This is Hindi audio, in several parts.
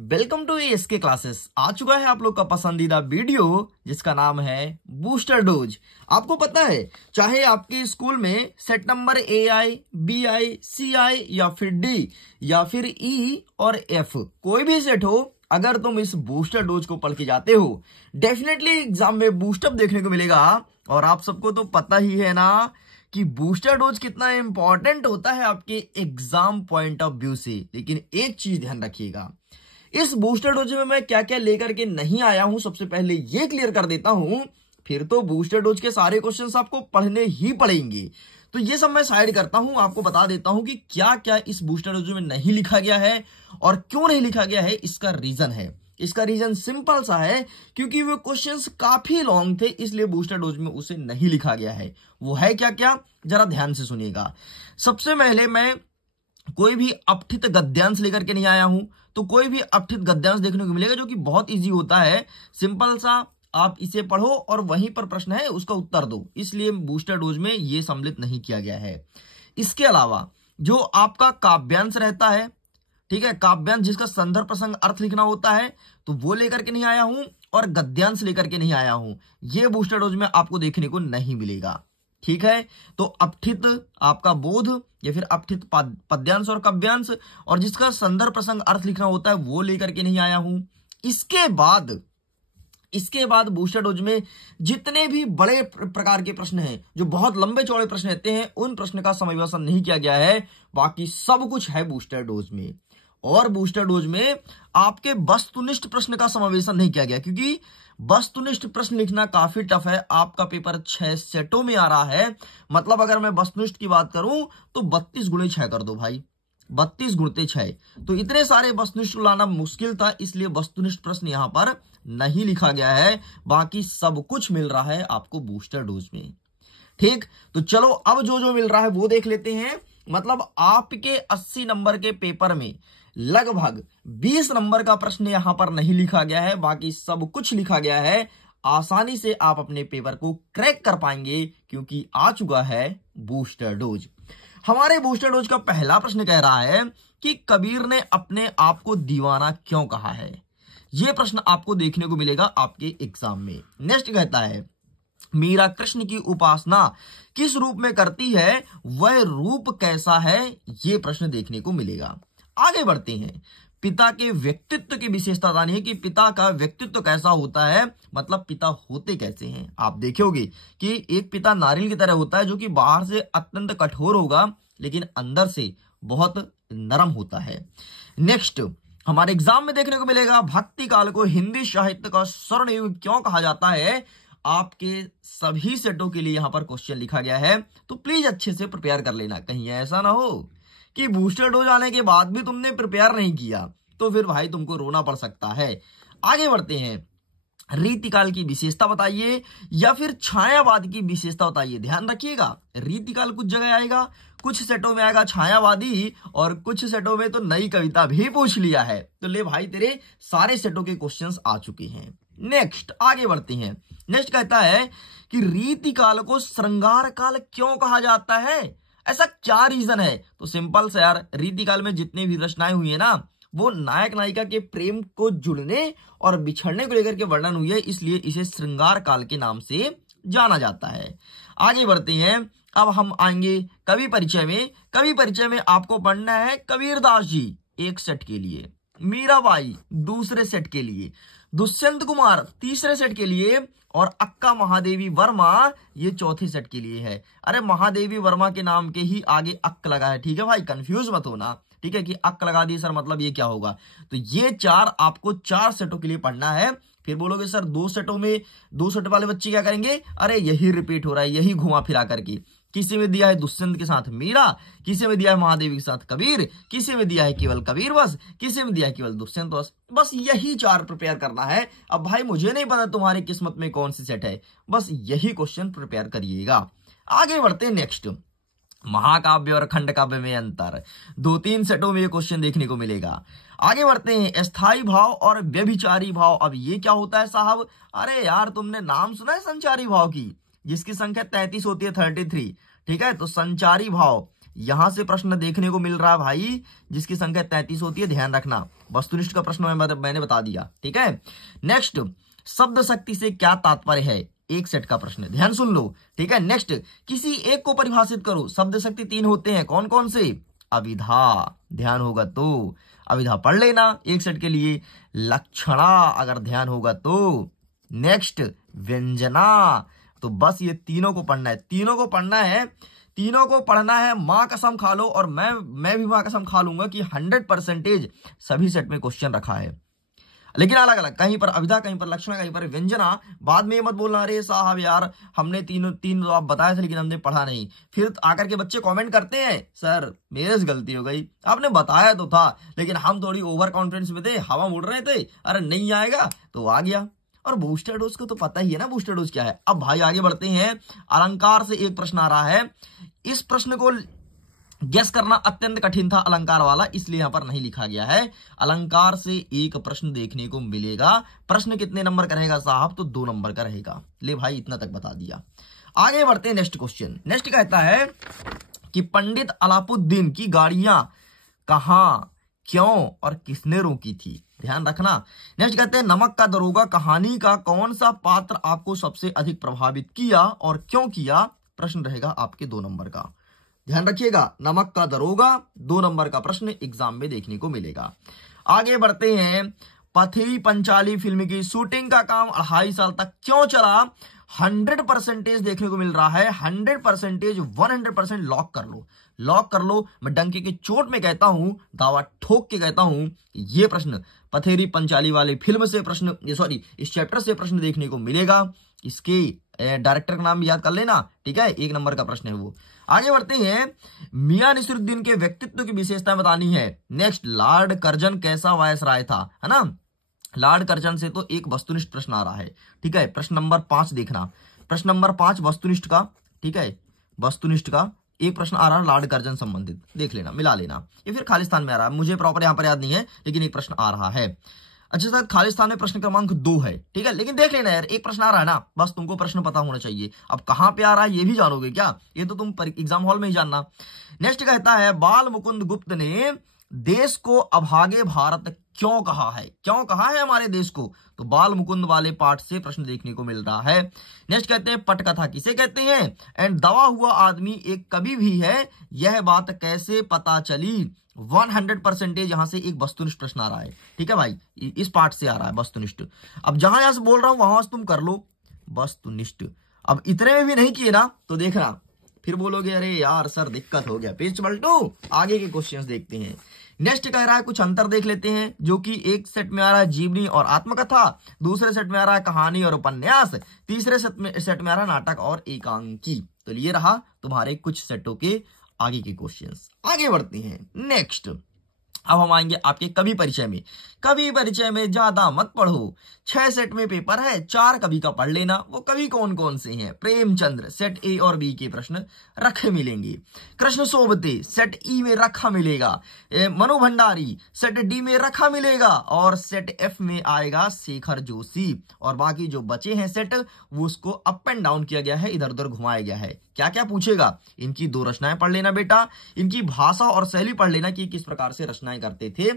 Welcome to SK classes. आ चुका है आप लोग का पसंदीदा वीडियो जिसका नाम है बूस्टर डोज। आपको पता है, चाहे आपके स्कूल में set number AI, BI, CI या फिर D या फिर E और F कोई भी सेट हो, अगर तुम इस बूस्टर डोज को पढ़ के जाते हो डेफिनेटली एग्जाम में बूस्टअप देखने को मिलेगा। और आप सबको तो पता ही है ना कि बूस्टर डोज कितना इंपॉर्टेंट होता है आपके एग्जाम पॉइंट ऑफ व्यू से। लेकिन एक चीज ध्यान रखिएगा, इस बूस्टर डोज में मैं क्या क्या लेकर के नहीं आया हूं, सबसे पहले ये क्लियर कर देता हूं। फिर तो बूस्टर डोज के सारे क्वेश्चंस आपको पढ़ने ही पड़ेंगे, तो ये सब मैं साइड करता हूं। आपको बता देता हूं कि क्या क्या इस बूस्टर डोज में नहीं लिखा गया है और क्यों नहीं लिखा गया है। इसका रीजन है, इसका रीजन सिंपल सा है, क्योंकि वो क्वेश्चंस काफी लॉन्ग थे, इसलिए बूस्टर डोज में उसे नहीं लिखा गया है। वो है क्या क्या, जरा ध्यान से सुनिएगा। सबसे पहले मैं कोई भी अपठित गद्यांश लेकर के नहीं आया हूं, तो कोई भी अपठित गद्यांश देखने को मिलेगा जो कि बहुत इजी होता है। सिंपल सा, आप इसे पढ़ो और वहीं पर प्रश्न है उसका उत्तर दो, इसलिए बूस्टर डोज में ये सम्मिलित नहीं किया गया है। इसके अलावा जो आपका काव्यांश रहता है, ठीक है, काव्यांश जिसका संदर्भ प्रसंग अर्थ लिखना होता है, तो वो लेकर के नहीं आया हूं और गद्यांश लेकर के नहीं आया हूं। ये बूस्टर डोज में आपको देखने को नहीं मिलेगा, ठीक है। तो अपठित आपका बोध या फिर अपठित पद्यांश और काव्यांश और जिसका संदर्भ प्रसंग अर्थ लिखना होता है वो लेकर के नहीं आया हूं। इसके बाद बूस्टर डोज में जितने भी बड़े प्रकार के प्रश्न हैं, जो बहुत लंबे चौड़े प्रश्न रहते हैं, उन प्रश्न का समावेशन नहीं किया गया है। बाकी सब कुछ है बूस्टर डोज में। और बूस्टर डोज में आपके वस्तुनिष्ठ प्रश्न का समावेशन नहीं किया गया, क्योंकि वस्तुनिष्ठ प्रश्न लिखना काफी टफ है। आपका पेपर 6 सेटों में आ रहा है, मतलब अगर मैं वस्तुनिष्ठ की बात करूं तो 32 गुणे 6 कर दो भाई, 32 गुणते 6। तो इतने सारे वस्तुनिष्ठ लाना मुश्किल था, इसलिए वस्तुनिष्ठ प्रश्न यहां पर नहीं लिखा गया है। बाकी सब कुछ मिल रहा है आपको बूस्टर डोज में, ठीक। तो चलो अब जो जो मिल रहा है वो देख लेते हैं। मतलब आपके 80 नंबर के पेपर में लगभग 20 नंबर का प्रश्न यहां पर नहीं लिखा गया है, बाकी सब कुछ लिखा गया है। आसानी से आप अपने पेपर को क्रैक कर पाएंगे, क्योंकि आ चुका है बूस्टर डोज। हमारे बूस्टर डोज का पहला प्रश्न कह रहा है कि कबीर ने अपने आप को दीवाना क्यों कहा है। यह प्रश्न आपको देखने को मिलेगा आपके एग्जाम में। नेक्स्ट कहता है, मीरा कृष्ण की उपासना किस रूप में करती है, वह रूप कैसा है। यह प्रश्न देखने को मिलेगा। आगे बढ़ते हैं। पिता के व्यक्तित्व की विशेषता जानिए कि पिता का व्यक्तित्व कैसा होता है, मतलब पिता होते कैसे हैं। आप देखोगे कि एक पिता नारियल की तरह होता है, जो कि बाहर से अत्यंत कठोर होगा लेकिन अंदर से बहुत नरम होता है। नेक्स्ट हमारे एग्जाम में देखने को मिलेगा, भक्ति काल को हिंदी साहित्य का स्वर्ण युग क्यों कहा जाता है। आपके सभी सेटों के लिए यहां पर क्वेश्चन लिखा गया है, तो प्लीज अच्छे से प्रिपेयर कर लेना। कहीं ऐसा ना हो कि बूस्टर डोज आने के बाद भी तुमने प्रिपेयर नहीं किया, तो फिर भाई तुमको रोना पड़ सकता है। आगे बढ़ते हैं। रीतिकाल की विशेषता बताइए या फिर छायावाद की विशेषता बताइए। ध्यान रखिएगा, रीतिकाल कुछ जगह आएगा, कुछ सेटों में आएगा छायावादी, और कुछ सेटों में तो नई कविता भी पूछ लिया है। तो ले भाई, तेरे सारे सेटों के क्वेश्चंस आ चुके हैं। नेक्स्ट आगे बढ़ते हैं। नेक्स्ट कहता है कि रीतिकाल को श्रृंगार काल क्यों कहा जाता है, ऐसा क्या रीजन है। तो सिंपल से यार, रीतिकाल में जितने भी रचनाएं हुई है ना, वो नायक नायिका के प्रेम को जुड़ने और बिछड़ने को लेकर के वर्णन हुई है, इसलिए इसे श्रृंगार काल के नाम से जाना जाता है। आगे बढ़ते हैं। अब हम आएंगे कवि परिचय में। कवि परिचय में आपको पढ़ना है कबीरदास जी एक सेट के लिए, मीराबाई दूसरे सेट के लिए, दुष्यंत कुमार तीसरे सेट के लिए, और अक्का महादेवी वर्मा ये चौथे सेट के लिए है। अरे महादेवी वर्मा के नाम के ही आगे अक्क लगा है, ठीक है भाई, कंफ्यूज मत होना, ठीक है, कि अक्क लगा दी सर मतलब ये क्या होगा। तो ये चार आपको 4 सेटों के लिए पढ़ना है। फिर बोलोगे सर 2 सेटों में 2 सेट वाले बच्चे क्या करेंगे, अरे यही रिपीट हो रहा है, यही घुमा फिरा करके। किसी में दिया है दुष्यंत के साथ मीरा, किसी में दिया है महादेवी के साथ कबीर, किसी में दिया है केवल कबीर बस, किसी में दिया है केवल दुष्यंत बस यही 4 प्रिपेयर करना है। अब भाई मुझे नहीं पता तुम्हारी किस्मत में कौन सी सेट है, बस यही क्वेश्चन प्रिपेयर करिएगा। आगे बढ़ते हैं। नेक्स्ट, महाकाव्य और खंड काव्य में अंतर, 2-3 सेटों में ये क्वेश्चन देखने को मिलेगा। आगे बढ़ते हैं। स्थायी भाव और व्यभिचारी भाव, अब ये क्या होता है साहब। अरे यार, तुमने नाम सुना है संचारी भाव की, जिसकी संख्या 33 होती है, 33, ठीक है। तो संचारी भाव यहां से प्रश्न देखने को मिल रहा है भाई, जिसकी संख्या 33 होती है, ध्यान रखना। वस्तुनिष्ठ का प्रश्न मैंने बता दिया, ठीक है। नेक्स्ट, शब्द शक्ति से क्या तात्पर्य है, एक सेट का प्रश्न, ध्यान सुन लो, ठीक है। नेक्स्ट, किसी एक को परिभाषित करो। शब्द शक्ति 3 होते हैं, कौन कौन से? अविधा, ध्यान होगा तो अविधा पढ़ लेना एक सेट के लिए। लक्षणा, अगर ध्यान होगा तो। नेक्स्ट, व्यंजना, तो बस ये तीनों को पढ़ना है, तीनों को पढ़ना है, तीनों को पढ़ना है। मां कसम खा लो, और मैं भी मां कसम खा लूंगा कि 100% सभी सेट में क्वेश्चन रखा है, लेकिन अलग अलग, कहीं पर अविधा, कहीं पर लक्षणा, कहीं पर व्यंजना। बाद में ये मत बोलना अरे साहब यार हमने तीन तो आप बताए थे लेकिन हमने पढ़ा नहीं। फिर आकर के बच्चे कमेंट करते हैं सर मेरे से गलती हो गई, आपने बताया तो था लेकिन हम थोड़ी ओवर कॉन्फिडेंस में थे, हवा उड़ रहे थे, अरे नहीं आएगा तो आ गया। और बूस्टर डोज को तो पता ही है ना बूस्टर डोज क्या है। अब भाई आगे बढ़ते हैं। अलंकार से एक प्रश्न आ रहा है, इस प्रश्न को गेस करना अत्यंत कठिन था अलंकार वाला, इसलिए यहां पर नहीं लिखा गया है। अलंकार से एक प्रश्न देखने को मिलेगा। प्रश्न कितने नंबर का रहेगा साहब? तो 2 नंबर का रहेगा। ले भाई इतना तक बता दिया। आगे बढ़ते हैं नेक्स्ट क्वेश्चन। नेक्स्ट कहता है कि पंडित अलाउद्दीन की गाड़ियां कहां, क्यों और किसने रोकी थी? ध्यान रखना। नेक्स्ट कहते हैं नमक का दरोगा कहानी का कौन सा पात्र आपको सबसे अधिक प्रभावित किया और क्यों किया? प्रश्न रहेगा आपके 2 नंबर का, ध्यान रखिएगा। नमक का दरोगा 2 नंबर का प्रश्न एग्जाम में देखने को मिलेगा। आगे बढ़ते हैं। पथरी पंचाली फिल्म की शूटिंग का काम 2.5 साल तक क्यों चला? 100% देखने को मिल रहा है। 100%, 100% लॉक कर लो, लॉक कर लो। मैं डंके के चोट में कहता हूं, दावा ठोक के कहता हूं, ये प्रश्न पथेरी पंचाली वाली फिल्म से प्रश्न, सॉरी इस चैप्टर से प्रश्न देखने को मिलेगा। इसके डायरेक्टर का नाम भी याद कर लेना, ठीक है। 1 नंबर का प्रश्न है वो। आगे बढ़ते हैं। मियां नसीरुद्दीन के व्यक्तित्व की विशेषता बतानी है। नेक्स्ट, लॉर्ड कर्जन कैसा वायसराय था, है ना। लॉर्ड कर्जन से तो एक वस्तुनिष्ठ प्रश्न आ रहा है, ठीक है। प्रश्न नंबर 5 देखना, प्रश्न नंबर 5 वस्तुनिष्ठ का, ठीक है। वस्तुनिष्ठ का एक प्रश्न आ रहा है लॉर्ड कर्जन संबंधित, देख लेना, मिला लेना। ये फिर खालिस्तान में आ रहा है, मुझे प्रॉपर यहां पर याद नहीं है, लेकिन एक प्रश्न आ रहा है। अच्छा सर, खालिस्तान में प्रश्न क्रमांक 2 है, ठीक है। लेकिन देख लेना यार, एक प्रश्न आ रहा है ना, बस तुमको प्रश्न पता होना चाहिए। अब कहां पे आ रहा है ये भी जानोगे क्या? ये तो तुम एग्जाम हॉल में ही जानना। नेक्स्ट कहता है बाल मुकुंद गुप्त ने देश को अभागे भारत क्यों कहा है? क्यों कहा है हमारे देश को? तो बाल मुकुंद वाले पाठ से प्रश्न देखने को मिल रहा है। नेक्स्ट कहते हैं पटकथा किसे कहते हैं? एंड दवा हुआ आदमी एक कवि भी है, यह बात कैसे पता चली? 100% यहां से एक वस्तुनिष्ठ प्रश्न आ रहा है, ठीक है भाई। इस पाठ से आ रहा है वस्तुनिष्ठ। अब जहां से बोल रहा हूं वहां से तुम कर लो वस्तुनिष्ठ। अब इतने में भी नहीं किए ना तो देखना फिर बोलोगे अरे यार सर दिक्कत हो गया। पेज पलटो, आगे के क्वेश्चंस देखते हैं। नेक्स्ट कह रहा है कुछ अंतर देख लेते हैं, जो कि एक सेट में आ रहा है जीवनी और आत्मकथा, दूसरे सेट में आ रहा है कहानी और उपन्यास, तीसरे सेट में आ रहा है नाटक और एकांकी। तो ये रहा तुम्हारे कुछ सेटों के आगे के क्वेश्चंस। आगे बढ़ते हैं। नेक्स्ट, अब हम आएंगे आपके कवि परिचय में। कवि परिचय में ज्यादा मत पढ़ो, 6 सेट में पेपर है, 4 कवि का पढ़ लेना। वो कवि कौन कौन से हैं? प्रेमचंद्र, सेट ए और बी के प्रश्न रखे मिलेंगे। कृष्ण सोबते, सेट ई में रखा मिलेगा। मनु भंडारी, सेट डी में रखा मिलेगा। और सेट एफ में आएगा शेखर जोशी। और बाकी जो बचे हैं सेट, वो उसको अप एंड डाउन किया गया है, इधर उधर घुमाया गया है। क्या क्या पूछेगा? इनकी 2 रचनाएं पढ़ लेना बेटा, इनकी भाषा और शैली पढ़ लेना कि किस प्रकार से रचनाएं करते थे।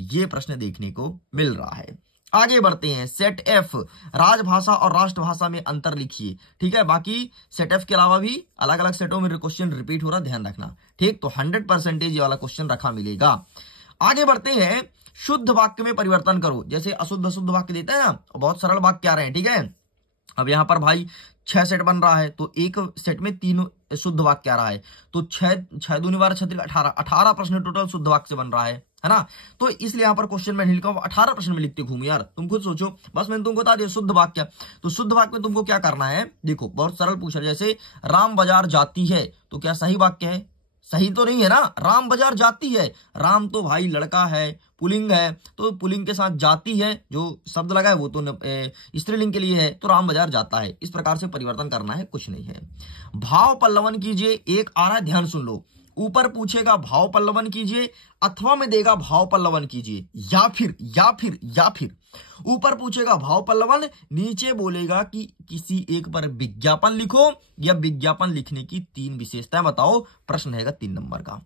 ये प्रश्न देखने को मिल रहा है। आगे बढ़ते हैं। सेट एफ, राजभाषा और राष्ट्रभाषा में अंतर लिखिए, ठीक है। बाकी सेट एफ के अलावा भी अलग अलग सेटों में क्वेश्चन रिपीट हो रहा, ध्यान रखना, ठीक। तो 100% ये वाला क्वेश्चन रखा मिलेगा। आगे बढ़ते हैं। शुद्ध वाक्य में परिवर्तन करो, जैसे अशुद्ध अशुद्ध वाक्य देते हैं ना, बहुत सरल वाक्य आ रहे हैं, ठीक है। अब यहां पर भाई 6 सेट बन रहा है, तो एक सेट में 3 शुद्ध वाक्य आ रहा है, तो 6 दूनी 12 36 18 प्रश्न टोटल शुद्ध वाक्य से बन रहा है ना। तो इसलिए यहां पर क्वेश्चन में लिखा 18 प्रश्न में लिखते घूम यार, तुम खुद सोचो। बस मैंने तुमको बता दिया शुद्ध वाक्य। तो शुद्ध वाक्य में तुमको क्या करना है, देखो बहुत सरल पूछा, जैसे राम बाजार जाती है, तो क्या सही वाक्य है? सही तो नहीं है ना, राम बाजार जाती है। राम तो भाई लड़का है, पुलिंग है, तो पुलिंग के साथ जाती है, जो शब्द लगा है वो तो स्त्रीलिंग के लिए है, तो राम बाजार जाता है। इस प्रकार से परिवर्तन करना है, कुछ नहीं है। भाव पल्लवन कीजिए, एक आ रहा है, ध्यान सुन लो। ऊपर पूछेगा भाव पल्लवन कीजिए, अथवा में देगा भाव पल्लवन कीजिए, या फिर ऊपर पूछेगा भाव पल्लवन, नीचे बोलेगा कि किसी एक पर विज्ञापन लिखो या विज्ञापन लिखने की 3 विशेषताएं बताओ। प्रश्न रहेगा 3 नंबर का।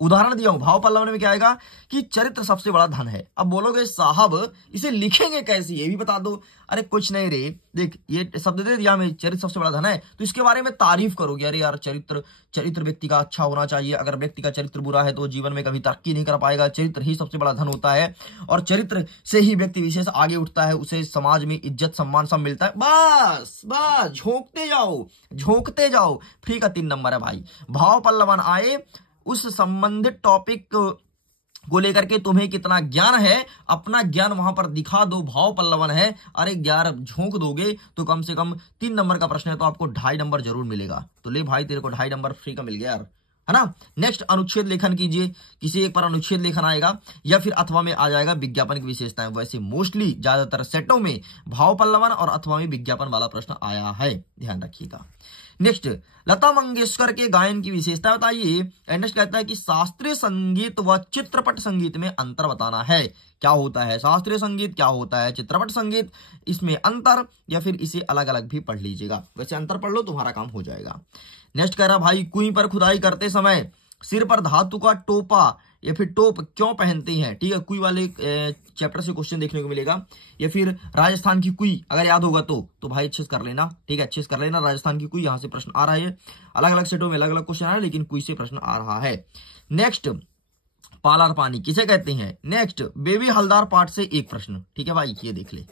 उदाहरण दिया हूं, भाव पल्लवन में क्या आएगा कि चरित्र सबसे बड़ा धन है। अब बोलोगे साहब इसे लिखेंगे कैसे, ये भी बता दो। अरे कुछ नहीं रे, देख ये शब्द दे दिया हमें, चरित्र सबसे बड़ा धन है, तो इसके बारे में तारीफ करोगे, अरे यार चरित्र व्यक्ति का अच्छा होना चाहिए, अगर व्यक्ति का चरित्र बुरा है तो जीवन में कभी तरक्की नहीं कर पाएगा, चरित्र ही सबसे बड़ा धन होता है और चरित्र से ही व्यक्ति विशेष आगे उठता है, उसे समाज में इज्जत सम्मान सब मिलता है। बस झोंकते जाओ। फ्री का 3 नंबर है भाई। भाव पल्लवन आए, उस संबंधित टॉपिक को लेकर के तुम्हें कितना ज्ञान है, अपना ज्ञान वहां पर दिखा दो। भाव पल्लवन है, अरे यार झोंक दोगे तो कम से कम 3 नंबर का प्रश्न है तो आपको 2.5 नंबर जरूर मिलेगा। तो ले भाई तेरे को 2.5 नंबर फ्री का मिल गया यार, है ना। नेक्स्ट अनुच्छेद लेखन कीजिए, किसी एक पर अनुच्छेद लेखन आएगा या फिर अथवा में आ जाएगा विज्ञापन की विशेषताएं। वैसे मोस्टली ज्यादातर सेटों में भाव पल्लवन और अथवा में विज्ञापन वाला प्रश्न आया है, ध्यान रखिएगा। नेक्स्ट, लता मंगेशकर के गायन की विशेषता बताइए। नेक्स्ट कहता है कि शास्त्रीय संगीत व चित्रपट संगीत में अंतर बताना है। क्या होता है शास्त्रीय संगीत, क्या होता है चित्रपट संगीत, इसमें अंतर, या फिर इसे अलग अलग भी पढ़ लीजिएगा। वैसे अंतर पढ़ लो तुम्हारा काम हो जाएगा। नेक्स्ट कह रहा भाई, कुएं पर खुदाई करते समय सिर पर धातु का टोपा या फिर टोप क्यों पहनते हैं। ठीक है, कुई वाले चैप्टर से क्वेश्चन देखने को मिलेगा। या फिर राजस्थान की कुई अगर याद होगा तो भाई अच्छे से कर लेना। ठीक है, अच्छे से कर लेना। राजस्थान की कुई यहां से प्रश्न आ रहा है, अलग अलग सेटों में अलग अलग क्वेश्चन आ रहा है, लेकिन कुई से प्रश्न आ रहा है। नेक्स्ट, पालार पानी किसे कहते हैं। नेक्स्ट, बेबी हलदार पार्ट से एक प्रश्न। ठीक है भाई, ये देख ले।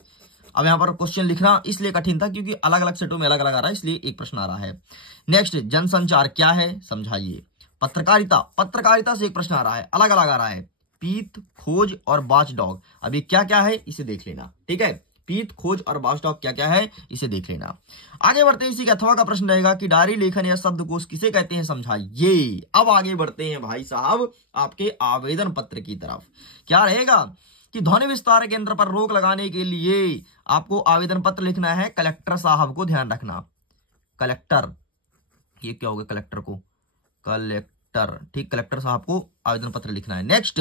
अब यहाँ पर क्वेश्चन लिखना इसलिए कठिन था क्योंकि अलग अलग सेटों में अलग अलग आ रहा है, इसलिए एक प्रश्न आ रहा है। नेक्स्ट, जनसंचार क्या है समझाइए। पत्रकारिता से एक प्रश्न आ रहा है, अलग अलग आ रहा है। पीत, खोज और वॉच डॉग, अब ये क्या क्या है इसे देख लेना। ठीक है, पीत, खोज और वॉच डॉग क्या क्या है इसे देख लेना। आगे बढ़ते हैं, इसी के अथवा का प्रश्न रहेगा कि डायरी लेखन या शब्दकोश किसे कहते हैं समझाइए। अब आगे बढ़ते हैं भाई साहब आपके आवेदन पत्र की तरफ। क्या रहेगा कि ध्वनि विस्तार केंद्र पर रोक लगाने के लिए आपको आवेदन पत्र लिखना है कलेक्टर साहब को। ध्यान रखना, कलेक्टर, ये क्या होगा कलेक्टर को, कलेक्टर, ठीक, कलेक्टर साहब को आवेदन पत्र लिखना है। नेक्स्ट,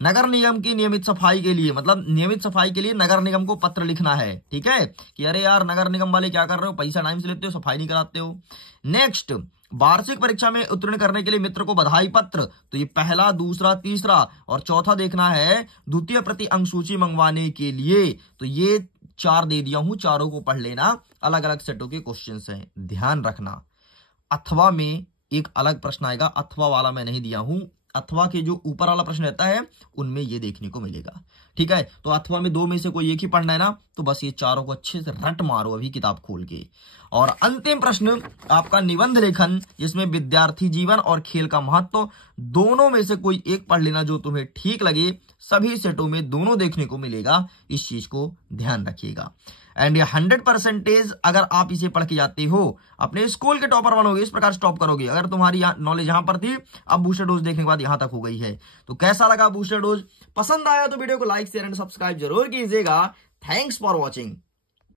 नगर निगम की नियमित सफाई के लिए, मतलब नियमित सफाई के लिए नगर निगम को पत्र लिखना है। ठीक है, कि अरे यार नगर निगम वाले क्या कर रहे हो, पैसा टाइम से लेते हो, सफाई नहीं कराते हो। नेक्स्ट, वार्षिक परीक्षा में उत्तीर्ण करने के लिए मित्र को बधाई पत्र, तो ये पहला, दूसरा, तीसरा और चौथा देखना है। द्वितीय प्रति अंक सूची मंगवाने के लिए, तो ये 4 दे दिया हूं, चारों को पढ़ लेना, अलग अलग सेटों के क्वेश्चन हैं, ध्यान रखना। अथवा में एक अलग प्रश्न आएगा, अथवा वाला मैं नहीं दिया हूं, अथवा के जो ऊपर वाला प्रश्न रहता है उनमें ये देखने को मिलेगा। ठीक है, तो अथवा में 2 में से कोई एक ही पढ़ना है ना, तो बस ये चारों को अच्छे से रट मारो अभी किताब खोल के। और अंतिम प्रश्न आपका निबंध लेखन, जिसमें विद्यार्थी जीवन और खेल का महत्व, दोनों में से कोई एक पढ़ लेना जो तुम्हें ठीक लगे। सभी सेटों में दोनों देखने को मिलेगा, इस चीज को ध्यान रखिएगा। एंड ये 100% अगर आप इसे पढ़ के जाते हो अपने स्कूल के टॉपर बनोगे, इस प्रकार स्टॉप करोगे। अगर तुम्हारी नॉलेज यहां पर थी, अब बूस्टर डोज देखने के बाद यहां तक हो गई है। तो कैसा लगा बूस्टर डोज, पसंद आया तो वीडियो को लाइक शेयर एंड सब्सक्राइब जरूर कीजिएगा। Thanks for watching.